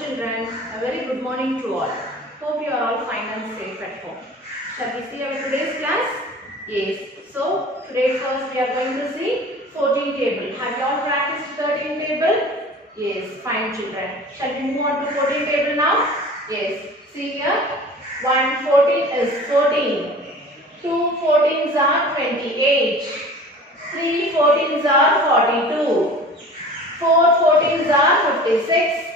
children, a very good morning to all. Hope you are all fine and safe at home. Shall we see our today's class? Yes. So today first we are going to see 14 table. Have you all practiced 13 table? Yes. Fine children. Shall we move on to 14 table now? Yes. See here. 1 14 is 14. 2 14s are 28. 3 14s are 42. 4 14s are 56.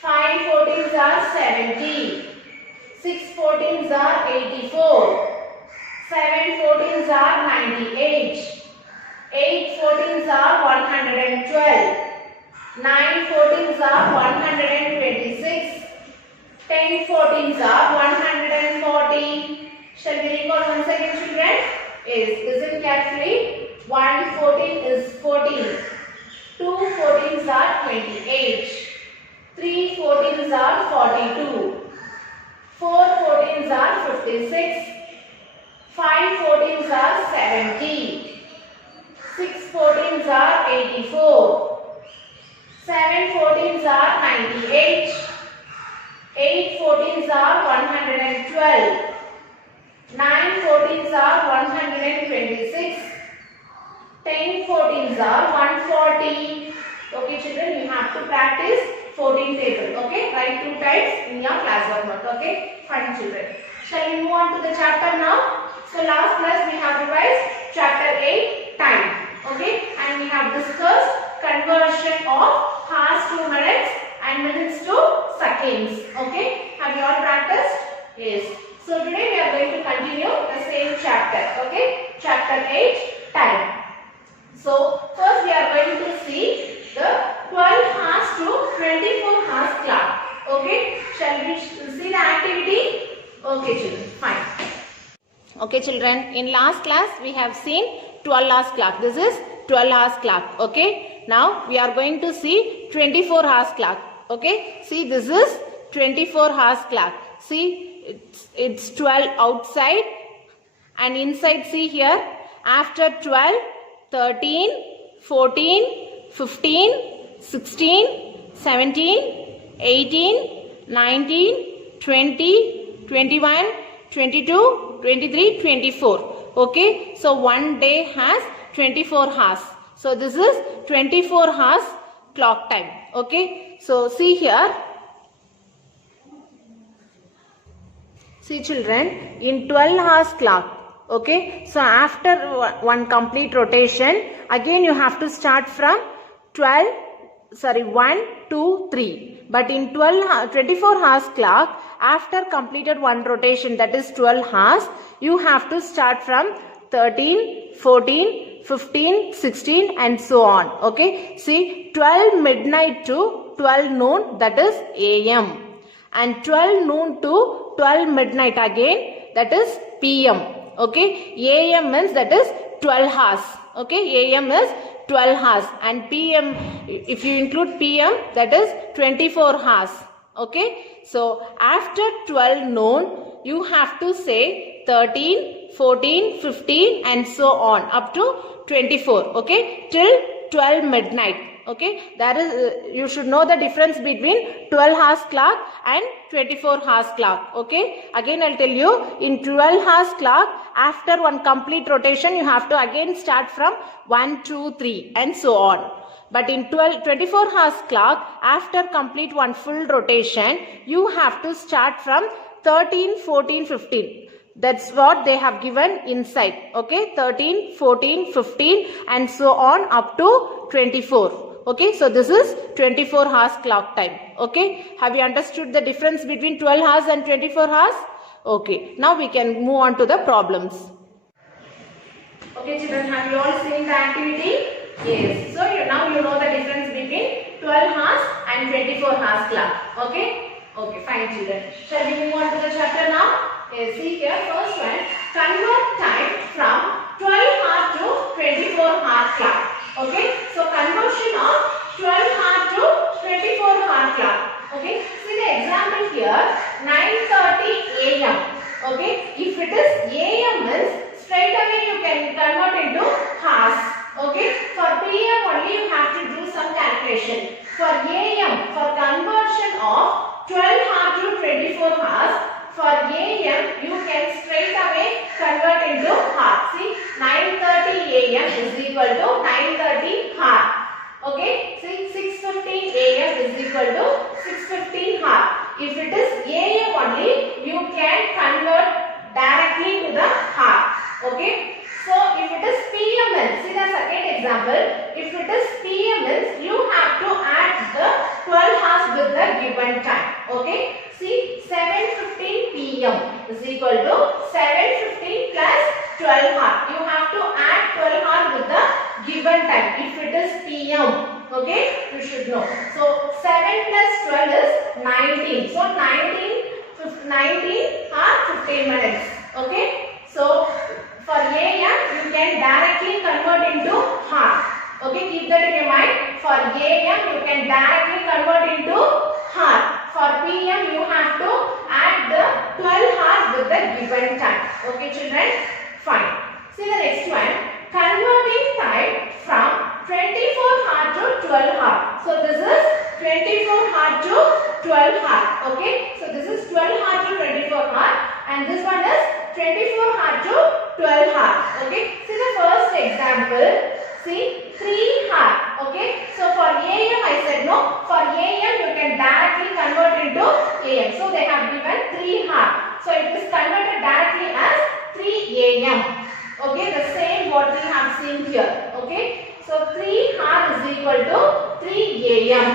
5 14s are 70. 6 14s are 84. 7 14s are 98. 8 14s are 112. 9 14s are 126. 10 14s are 140. Shall we recall once again, children? Yes, listen carefully. 1 14 is 14. 2 14s are 28. 3 14s are 42. 4 14s are 56. 5 14s are 70. 6 14s are 84. 7 14s are 98. 8 14s are 112. 9 14s are 126. 10 14s are 140. Okay children, you have to practice 14 table. Okay, write 2 times in your class work note. Okay, fine children. Shall we move on to the chapter now? So last class we have revised chapter 8 time. Okay, and we have discussed conversion of hours to minutes and minutes to seconds. Okay, have you all practiced? Yes. So today we are going to continue the same chapter. Okay, chapter 8 time. So first we are going to see the 12 hours to 24 hours clock. Okay, shall we see the activity? Okay children, fine. Okay children, in last class we have seen 12 hours clock. This is 12 hours clock. Okay, now we are going to see 24 hours clock. Okay, see this is 24 hours clock. See it's 12 outside and inside. See here, after 12, 13, 14, 15, 16, 17, 18, 19, 20, 21, 22, 23, 24. Okay, so one day has 24 hours. So this is 24 hours clock time. Okay, so see here. See children, in 12 hours clock. Okay, so after one complete rotation, again you have to start from 1, 2, 3. But in 24 hours clock, after completed one rotation, that is 12 hours, you have to start from 13, 14, 15, 16 and so on. Okay, see 12 midnight to 12 noon, that is AM. And 12 noon to 12 midnight again, that is PM. Okay, AM means that is 12 hours. Okay, AM is 12 hours and PM, if you include PM, that is 24 hours. Okay, so after 12 noon, you have to say 13, 14, 15 and so on up to 24. Okay, till 12 midnight. Okay, that is you should know the difference between 12 hours clock and 24 hours clock. Okay, again I'll tell you, in 12 hours clock, after one complete rotation, you have to again start from 1, 2, 3 and so on. But in 24 hours clock, after complete one full rotation, you have to start from 13, 14, 15. That's what they have given inside. Okay, 13, 14, 15 and so on up to 24. Okay, so this is 24 hours clock time. Okay, have you understood the difference between 12 hours and 24 hours? Okay, now we can move on to the problems. Okay children, have you all seen the activity? Yes, so now you know the difference between 12 hours and 24 hours clock. Okay, okay, fine children. Shall we move on to the chapter now? Yes, see here, first one, convert time from 12 hour to 24 hour clock. Okay, so conversion of 12 hour to 24 hour clock. Okay, see the example here, 9:30 AM. Okay, if it is AM means straight away you can convert into hours. Okay, for PM only you have to do some calculation. For AM, for conversion of Okay. So if it is PM means, see the second example, if it is PM means you have to add the 12 hours with the given time. Okay. See 7:15 PM is equal to 7:15 plus 12 hours. You have to add 12 hours with the given time if it is PM. Okay, you should know. So 7 plus 12 is 19. So 19 or 15 minutes. Okay. So for AM you can directly convert into hour. Okay, keep that in your mind. For AM you can directly convert into hour. For PM you have to add the 12 hours with the given time. Okay children, fine. See the next one. Converting time from 24 hour to 12 hour. So this is 24 hour to 12 hour. Okay. So this is 12 hour to 24 hour and this one is 24 hour to 12 hour. Okay. See the first example. See 3 hour. Okay. So for AM I said no. For AM you can directly convert into AM. So they have given 3 hour. So it is converted directly as 3 AM. Okay. The same what we have seen here. Okay. So 3 hour is equal to 3 AM.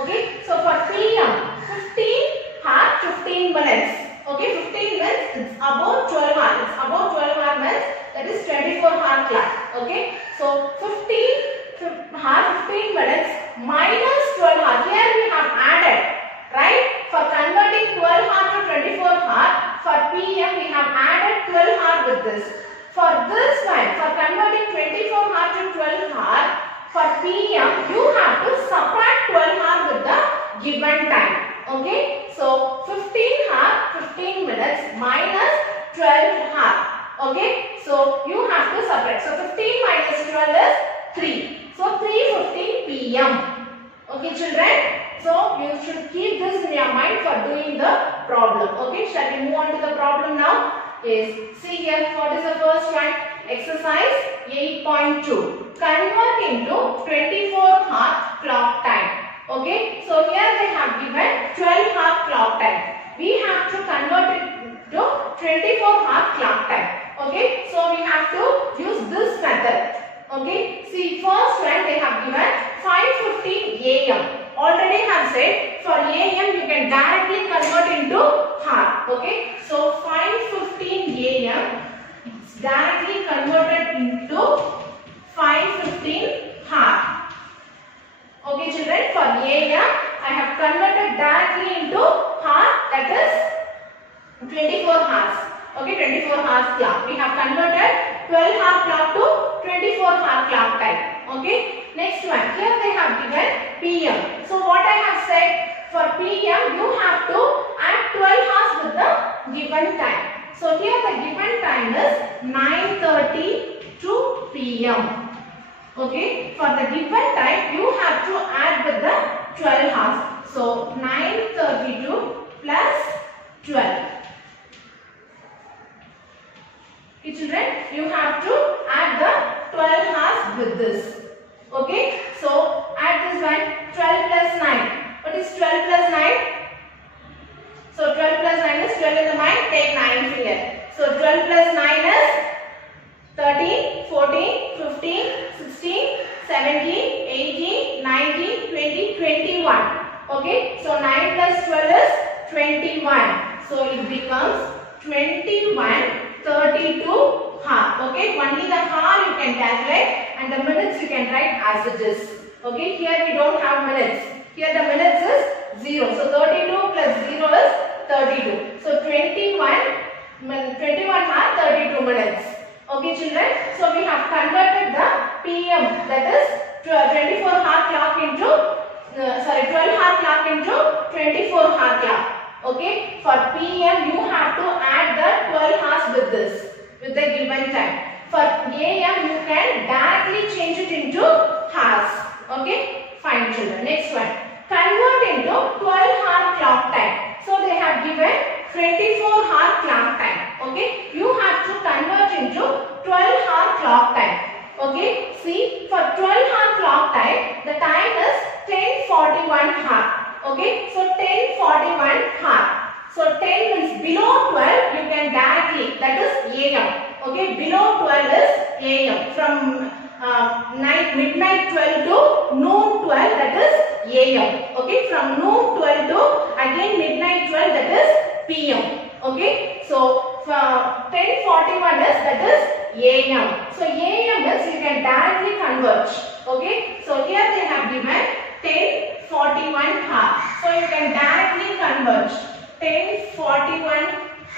Okay. So for PM 15 hour 15 minutes. Okay, 15 minutes it's about 12 hours. It's about 12 hour minutes, that is 24 hour clock. Okay, so 15 minutes minus 12 hour. Here we have added, right? For converting 12 hour to 24 hour, for PM we have added 12 hour with this. For this one, for converting 24 hour to 12 hour, for PM you have to subtract 12 hour with the given time. Okay, so 15 hour 15 minutes minus 12 hour. Okay, so you have to subtract. So 15 minus 12 is 3. So 3:15 PM. Okay children, so you should keep this in your mind for doing the problem. Okay, shall we move on to the problem now? Yes, see here what is the first one? Exercise 8.2. Convert into 24 hour clock time. Okay, so here they have given 12 hour clock time. We have to convert it to 24 hour clock time. Okay, so we have to use this method. Okay, see first one they have given 5:15 AM. Already have said for AM you can directly convert into hour. Okay, so 5:15 AM is directly converted into 5:15 hour. Okay children, for AM I have converted directly into hour, that is 24 hours. Okay, 24 hours clock. We have converted 12 hour clock to 24 hour clock time. Okay, next one. Here they have given PM. So what I have said, for PM you have to add 12 hours with the given time. So here the given time is 9:30 to PM. Okay, for the given time you have to add with the 12 hours. So 9:32 plus 12. Okay children, you have to add the 12 hours with this. Okay, so add this one. 12 plus 9. What is 12 plus 9? So 12 plus 9 is 12 in the mind. Take 9 finger. So 12 plus 9 is 13, 14, 15, 16, 17, 18, 19, 20, 21. Okay, so 9 plus 12 is 21. So it becomes 21:32 hour. Okay, only the hour you can calculate and the minutes you can write as it is. Okay, here we don't have minutes. Here the minutes is 0. So 32 plus 0 is 32. So 21 hour 32 minutes. Okay children, so we have converted the PM, that is 24 hour clock into 12 hour clock into 24 hour clock. Okay, for PM you have to add the 12 hours with this, with the given time. For AM you can directly change it into hours. Okay, fine children. Next one, convert into 12 hour clock time. So they have given 24 hour clock time. Okay, you have to convert into 12 hour clock time. Okay, see for 12 hour clock time the time is 10:41 hour. Okay, so 10:41 hour. So 10 means below 12 you can can directly, that is AM. Okay, below 12 is AM. From midnight 12 to noon 12, that is AM. Okay, from noon 12 to again midnight 12, that is PM. Okay, so from 10:41 is, that is AM. So AM is, you can directly convert. Okay, so here they have given 10:41 hour. So you can directly convert 10:41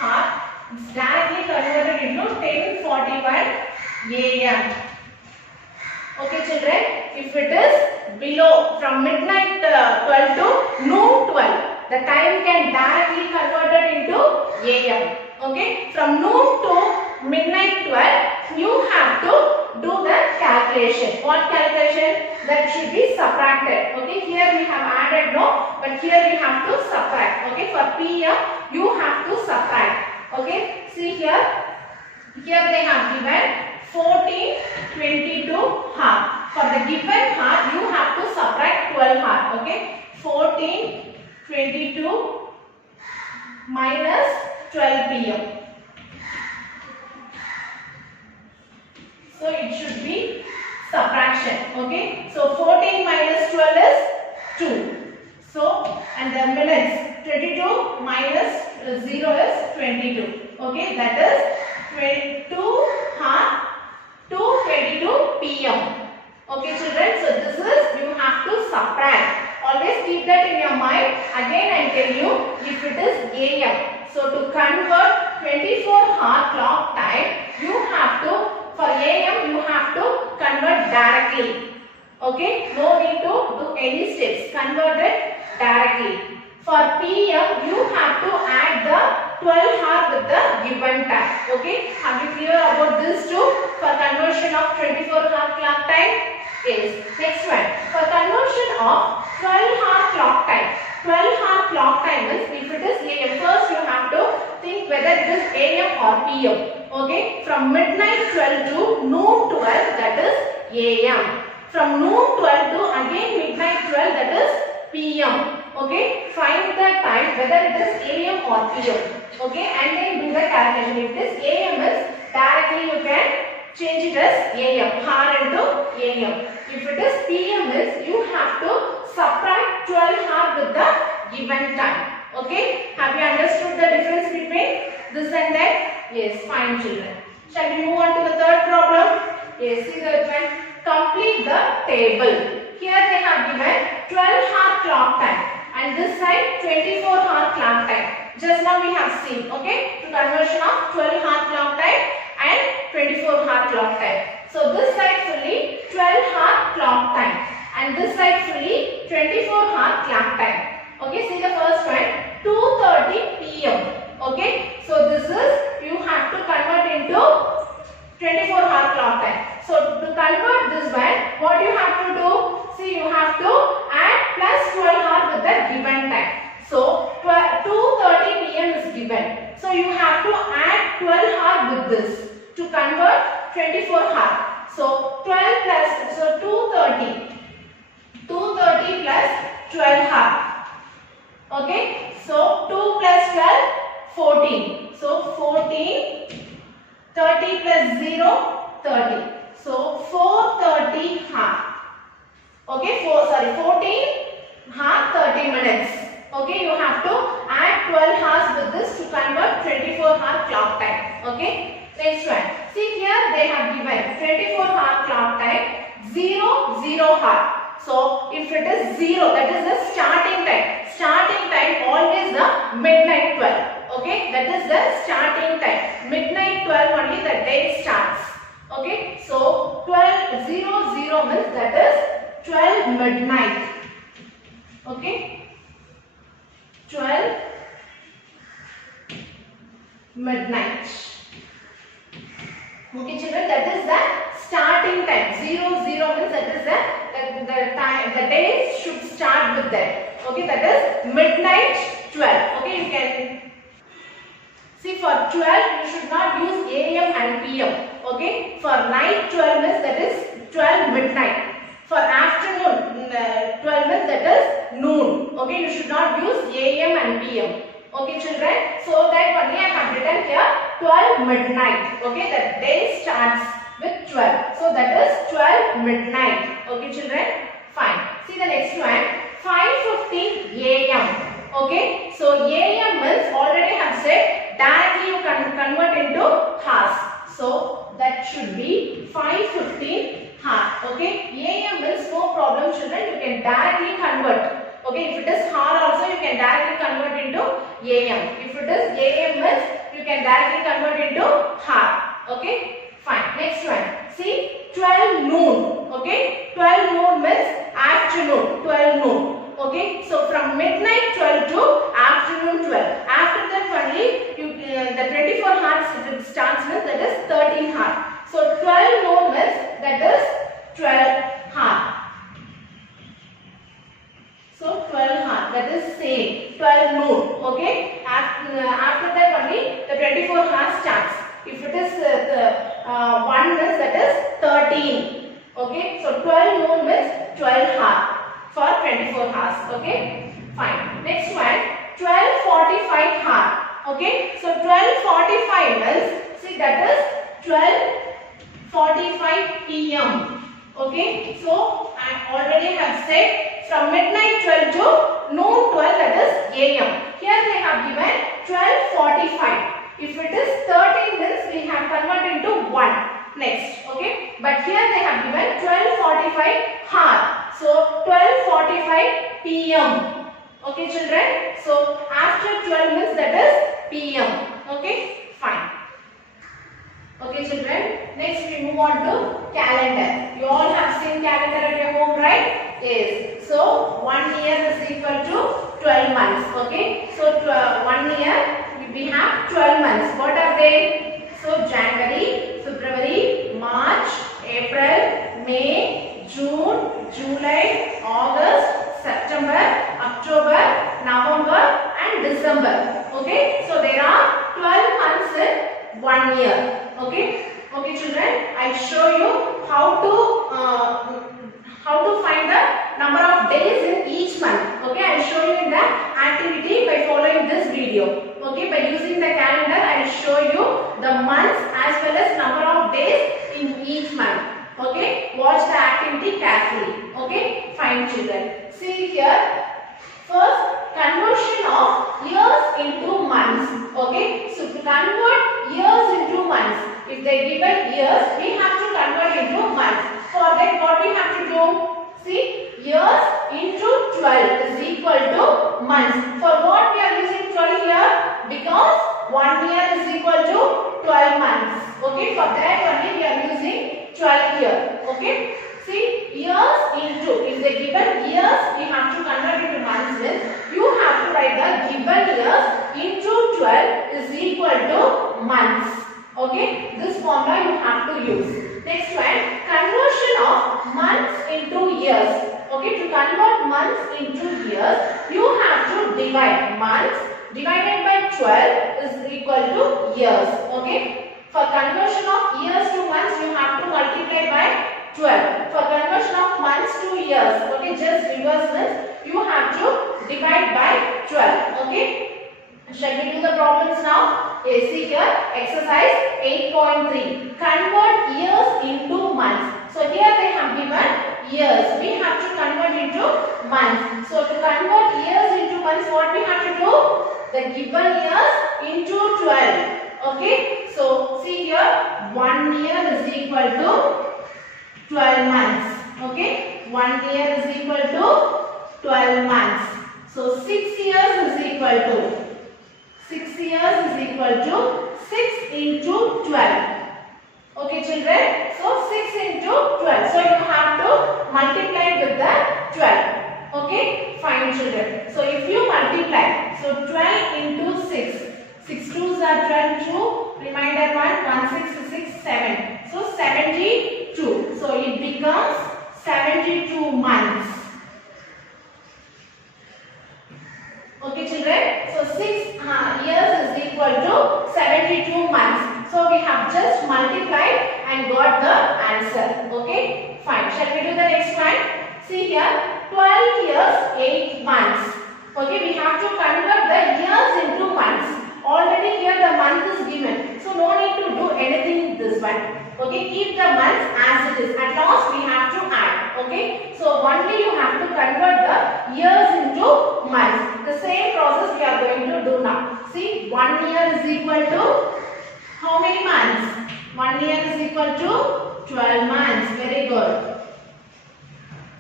hour. It's directly converted into 10:41 AM. Okay children, if it is below from midnight 12 to noon 12, the time can directly converted into AM. Okay, from noon to midnight 12, you have to do the calculation. What calculation? That should be subtracted. Okay, here we have added no, but here we have to subtract. Okay, for PM you have to subtract. Okay, see here they have given 14:22 hour. For the given hour you have to subtract 12 hour. Okay, 14:22 minus 12 PM. So it should be subtraction. Okay, so 14 minus 12 is 2. So and the minutes, 22 minus 0 is 22. Okay, that is 22 hour to 22 PM. Okay children, so this is, you have to subtract. Always keep that in your mind. Again I tell you, if it is AM, so to convert 24-hour clock time, you have to, for AM you have to convert directly. Okay, no need to do any steps, convert it directly. For PM you have to add the 12 hour with the given time. Okay, have you clear about this too? For conversion of 24-hour clock time? Yes. Next one, for conversion of 12-hour clock time. 12-hour clock time is, if it is AM, first you have to think whether it is AM or PM. Okay, from midnight 12 to noon 12, that is AM. From noon 12 to again midnight 12, that is PM. Okay, find the time whether it is AM or PM. Okay, and then do the calculation. If this AM is, directly you can change it as AM, hour into AM. If it is PM is, you have to subtract 12 hour with the given time. Okay, have you understood the difference between this and that? Yes, fine children. Shall we move on to the third problem? Yes, see the one. Complete the table. Here they have given 12-hour clock time and this side 24-hour clock time. Just now we have seen, okay, to conversion of 12-hour clock time and 24-hour clock time. So this side fully 12-hour clock time and this side fully 24-hour clock time. Okay, see the first one, 2:30 PM. Okay, so this is, you have to convert into 24-hour clock time. So to convert this one, what you have to do? See, you have to add plus 12 hour with the given time. So 2:30 PM is given. So you have to add 12 hour with this to convert 24 hour. So 12 plus, so 2:30 plus 12 hour. Okay, so 2 plus 12, 14. So 14, 30 plus 0, 30. So 4:30 hour. Okay, 14 hour 30 minutes. Okay, you have to add 12 hours with this to convert 24-hour clock time. Okay, next one. See here they have given 24-hour clock time, 0 hour. So if it is 0, that is the starting time. Starting time always the midnight 12. Okay, that is the starting time. Midnight 12 only the day starts. Okay, so 12:00 means that is 12 midnight. Okay, 12 midnight. Okay children, that is the starting time. 00 means that is the time, the day should start with that. Okay, that is midnight 12. Okay, you can see for 12 you should not use AM and PM. Okay, for night 12 means that is 12 midnight. For afternoon 12 means that is noon. Okay, you should not use AM and PM. Okay children, so that only I have written here 12 midnight. Okay, the day starts with 12. So that is 12 midnight. Okay, children? Fine. See the next one. 5:15 a.m. Okay, so a.m. means already have said directly you can convert into hours. So that should be 5:15 hour. Okay, a.m. means no problem, children. You can directly convert. Okay, if it is hour also you can directly convert into a.m. If it is a.m. means you can directly convert into hour. Okay, fine. Next one. See, 12 noon. Okay, 12 noon means afternoon. 12 noon. Okay, so from midnight 12 to afternoon 12. After that only you the 24 hours it starts with, that is 13 hours. So 12 noon means that is 12 hours. So 12 hours, that is same, 12 noon. Okay, after that only the 24 hours starts. If it is 1 means that is 13. Okay, so 12 noon means 12 hours for 24 hours. Okay, fine. Next one, 12:45 hour. Okay, so 12:45 means, see, that is 12:45 p.m. Okay, so I already have said from midnight 12 to noon 12, that is a.m. Here they have given 12:45. If it is 13 means we have converted into 1 next. Okay, but here they have given 12:45 hour. So 12:45 p.m. Okay, children. So after 12 means that is p.m. Okay, fine. Okay, children. Next we move on to calendar. You all have seen calendar at your home, right? Yes. So 1 year is equal to 12 months. Okay. So 1 year we have 12 months. What are they? So January, February, March, April, May, June, July, August, September, October, November and December. Okay. So there are 12 months in 1 year. Okay. Okay, children, I show you how to find the number of days in each month. Okay, I show you in the activity by following this video. Okay, by using the calendar, I show you the months as well as number of days in each month. Okay, watch the activity carefully. Okay, fine, children. See here. First, conversion of years into months. Okay, so to convert years into months, if they given years, we have to convert into months. For that, what we have to do? See, years into 12 is equal to months. For what we are using 12 here? Because 1 year is equal to 12 months. Okay, for that only we are using 12 here. Okay. See, years into, if they given years, we have to convert into months with, you have to write the given years into 12 is equal to months. Okay, this formula you have to use. Next one, conversion of months into years. Okay, to convert months into years, you have to divide months divided by 12 is equal to years. Okay, for conversion of years to months, you have to multiply by 12. For conversion of months to years, okay, just reverse this. You have to divide by 12. Okay. Shall we do the problems now? Yes, see here, exercise 8.3. Convert years into months. So here they have given years. We have to convert into months. So to convert years into months, what we have to do? The given years into 12. Okay. So see here, 1 year is equal to 12 months. Okay, 1 year is equal to 12 months. So 6 years is equal to 6 years is equal to 6 into 12. Okay, children. So 6 into 12. So you have to multiply with the 12. Okay, fine, children. So if you multiply, so 12 into 6. 6 2s are 12, 2, remainder 1, 1 6 6 7. So 72. So it becomes 72 months. Okay, children. So 6 years is equal to 72 months. So we have just multiplied and got the answer. Okay, fine. Shall we do the next one? See here, 12 years, 8 months. Okay, we have to convert the years into months. Already here the month is given. So no need Okay, so only you have to convert the years into months. The same process we are going to do now. See, 1 year is equal to how many months? 1 year is equal to 12 months. Very good.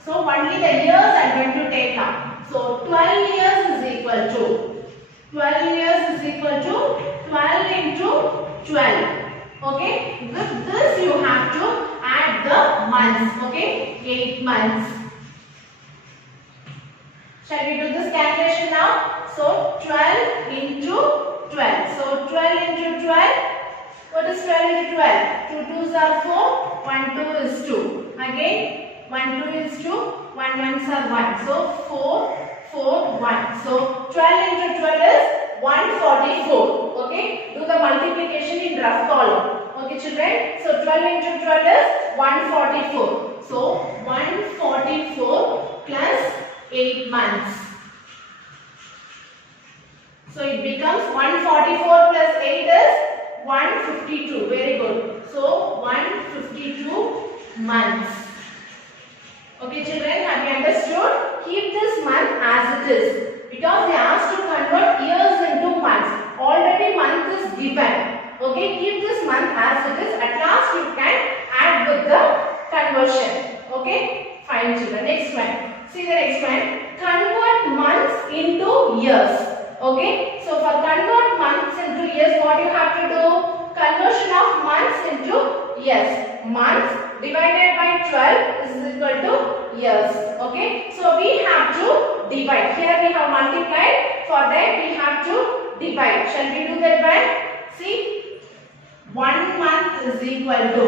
So only the years I am going to take now. So 12 years is equal to 12 years is equal to 12 into 12. Okay, with this you have to add the months. Okay, 8 months. Shall we do this calculation now? So 12 into 12. So 12 into 12. What is 12 into 12? 2 2s are 4. 1 2 is 2. Again 1 2 is 2. 1 1s are 1. So 4 4 1. So 12 into 12 is 144. Okay, do the multiplication in rough column. Okay children, so 12 into 12 is 144. So 144 plus 8 months. So it becomes 144 plus 8 is 152. Very good. So 152 months. Okay children, have you understood? Keep this month as it is. Because they asked to convert years into months. Already month is given. Okay, keep this month as it is. At last you can add with the conversion. Okay, fine children. Next one. See the next one. Convert months into years. Okay, so for convert months into years, what you have to do? Conversion of months into years. Months divided by 12 is equal to years. Okay, so we have to divide. Here we have multiplied. For that we have to divide. Shall we do that one? See. 1 month is equal to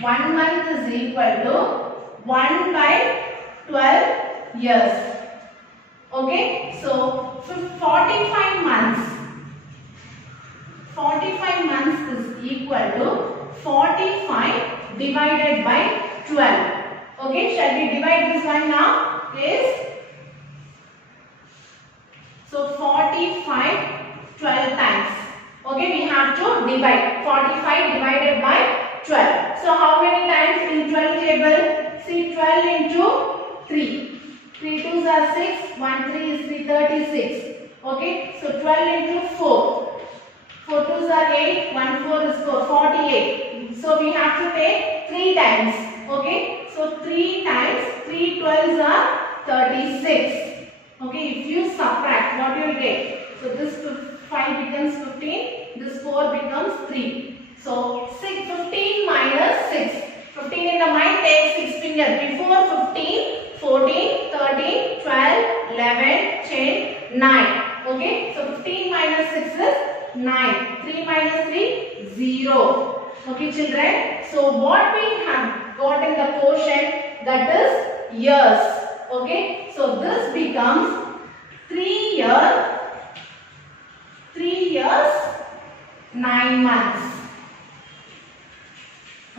1 month is equal to 1 by 12 years. Okay, so 45 months. 45 months is equal to 45 divided by 12. Okay, shall we divide this one now? Please. So 45 12 times. Okay, we have to divide 45 divided by 12. So how many times in 12 table? See 12 into 3. 3 2s are 6. 1 3 is 3 36. Okay, so 12 into 4. 4 2s are 8. 1 4 is 4 48. So we have to take 3 times. Okay, so 3 times 3 12s are 36. Okay, if you subtract, what you will get? So this 5 becomes 15, this 4 becomes 3. So 15 minus 6. 15 in the mind, take 6 fingers. Before 15, 14, 13, 12, 11, 10, 9. Okay, so 15 minus 6 is 9. 3 minus 3, 0. Okay children, so what we have got in the quotient, that is years. Okay, so this becomes 3 years 9 months.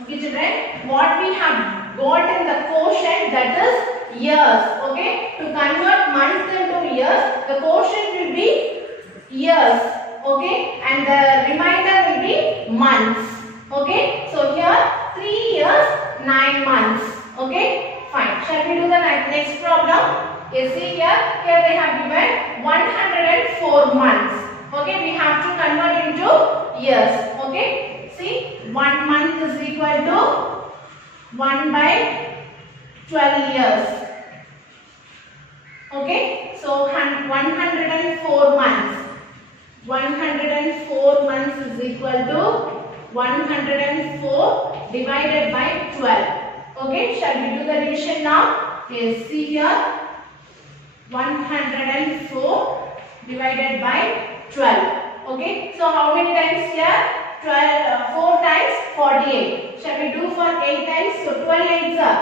Okay children, what we have got in the quotient, that is years. Okay, to convert months into years, the quotient will be years. Okay, and the remainder will be months. Okay, so here 3 years 9 months. Okay, fine. Shall we do the next problem? You see here they have given 104 months. Okay, we have to convert into years. Okay, see 1 month is equal to 1 by 12 years. Okay, so 104 months. 104 months is equal to 104 divided by 12. Okay, shall we do the division now? Yes, see here 104 divided by 12. Okay, so how many times here? 4 times 48. Shall we do for 8 times? So 12 8s are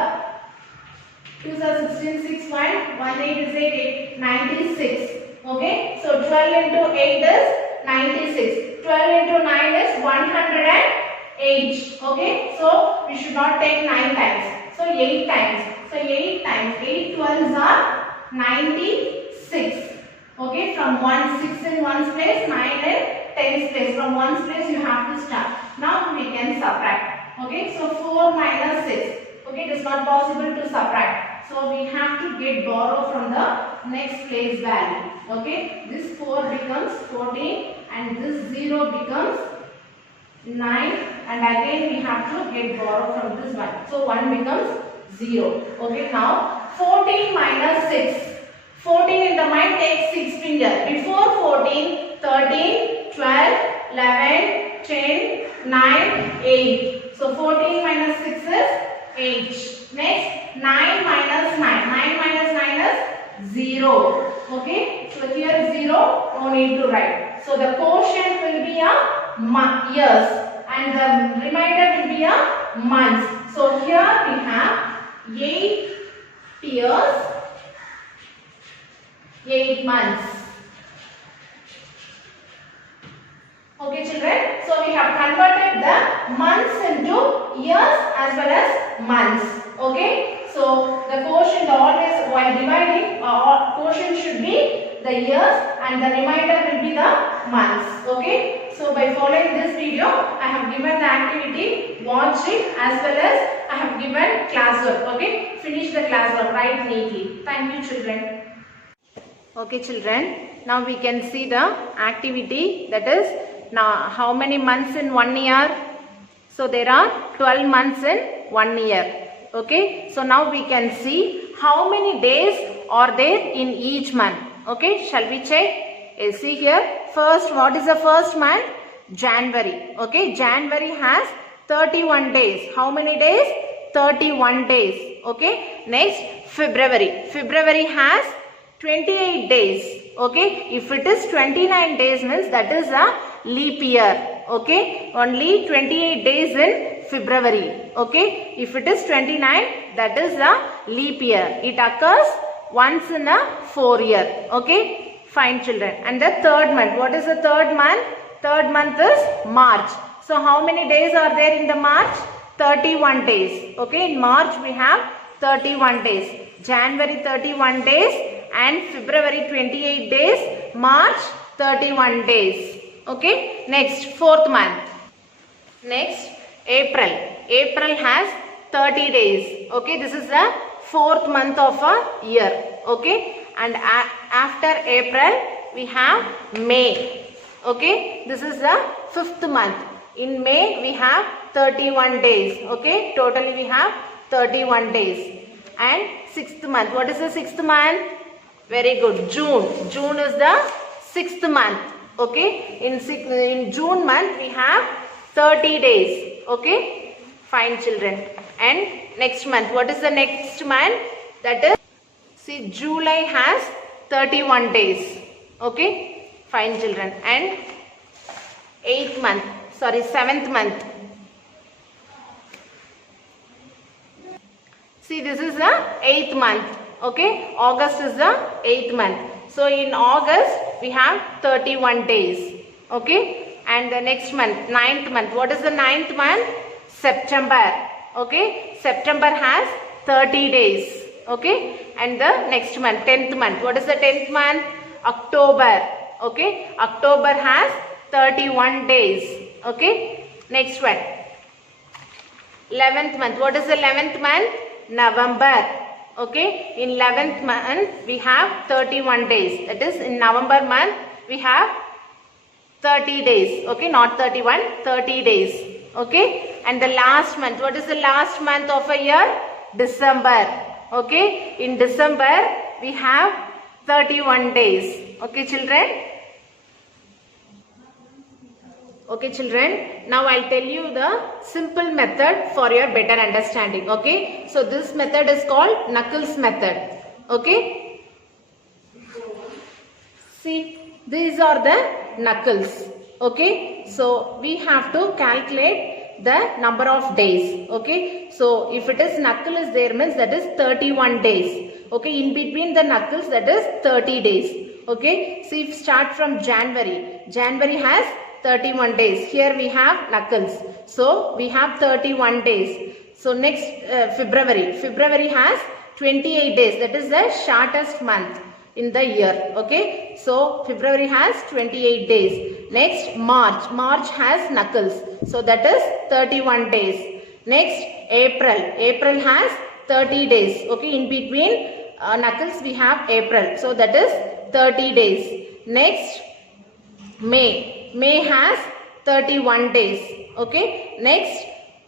2s are 16, 6, 1, 1 8 is 8, 96. Okay, so 12 into 8 is 96. 12 into 9 is 108. Okay, so we should not take 9 times. So 8 times. So 8 times 8 12s are 96. Okay, from 1 6 in 1's place, 9 in 10's place. From 1's place you have to start. Now we can subtract. Okay, so 4 minus 6. Okay, it is not possible to subtract. So we have to get borrow from the next place value. Okay, this 4 becomes 14 and this 0 becomes 9, and again we have to get borrow from this one. So 1 becomes 0. Okay, now 14 minus 6. 14 in the mind, take 6 finger. Before 14, 13, 12, 11, 10, 9, 8. So 14 minus 6 is 8. Next, 9 minus 9. 9 minus 9 is 0. Okay, so here 0, no need to write. So the quotient will be a years and the remainder will be a months. So here we have 8 years, 8 months. Okay children, so we have converted the months into years as well as months. Okay, so the quotient always, while dividing, quotient should be the years and the remainder will be the months. Okay, so by following this video, I have given the activity, watch it, as well as I have given classwork. Okay, finish the classwork, write neatly. Thank you children. Okay children, now we can see the activity, that is now how many months in 1 year. So there are 12 months in 1 year. Okay, so now we can see how many days are there in each month. Okay, shall we check? See here, first, what is the first month? January. Okay, January has 31 days. How many days? 31 days. Okay, next February. February has 28 days. Okay, if it is 29 days means that is a leap year. Okay, only 28 days in February. Okay, if it is 29, that is a leap year. It occurs once in a 4 year. Okay, fine children. And the third month, what is the third month? Third month is March. So how many days are there in the March? 31 days. Okay, in March we have 31 days. January 31 days and February 28 days. March 31 days. Okay, next fourth month. Next April. April has 30 days. Okay, this is the fourth month of a year. Okay, and after April we have May. Okay, this is the fifth month. In May we have 31 days. Okay, totally we have 31 days. And sixth month, what is the sixth month? Very good, June. June is the sixth month. Okay, in June month we have 30 days. Okay, fine children. And next month, what is the next month? That is, see, July has 31 days. Okay, fine children. And seventh month. See, this is the 8th month. Okay, August is the 8th month. So in August we have 31 days. Okay, and the next month, 9th month. What is the 9th month? September. Okay, September has 30 days. Okay, and the next month, 10th month. What is the 10th month? October. Okay, October has 31 days. Okay, next one, 11th month. What is the 11th month? November. Okay, in 11th month we have 31 days. That is, in November month we have 30 days. Okay, not 31, 30 days. Okay, and the last month, what is the last month of a year? December. Okay, in December we have 31 days. Okay children. Okay children, now I'll tell you the simple method for your better understanding. Okay, so this method is called Knuckles method. Okay, see, these are the knuckles. Okay, so we have to calculate the number of days. Okay, so if it is knuckle is there means that is 31 days. Okay, in between the knuckles, that is 30 days. Okay, see, if start from January. January has 31 days. Here we have knuckles. So we have 31 days. So next February. February has 28 days. That is the shortest month in the year. Okay, so February has 28 days. Next March. March has knuckles. So that is 31 days. Next, April. April has 30 days. Okay, in between knuckles we have April. So that is 30 days. Next, May. May has 31 days. Okay. Next,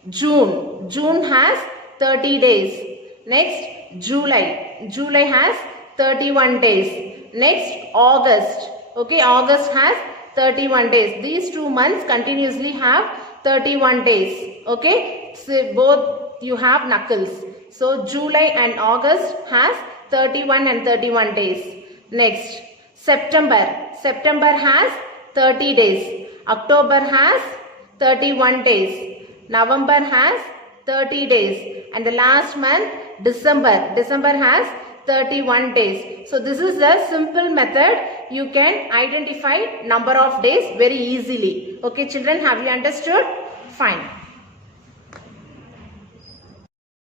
June. June has 30 days. Next, July. July has 31 days. Next, August. Okay, August has 31 days. These 2 months continuously have 31 days. Okay, so both you have knuckles. So July and August has 31 and 31 days. Next, September. September has 30 days. October has 31 days. November has 30 days. And the last month, December. December has 31 days. So this is the simple method. You can identify number of days very easily. Okay children, have you understood? Fine.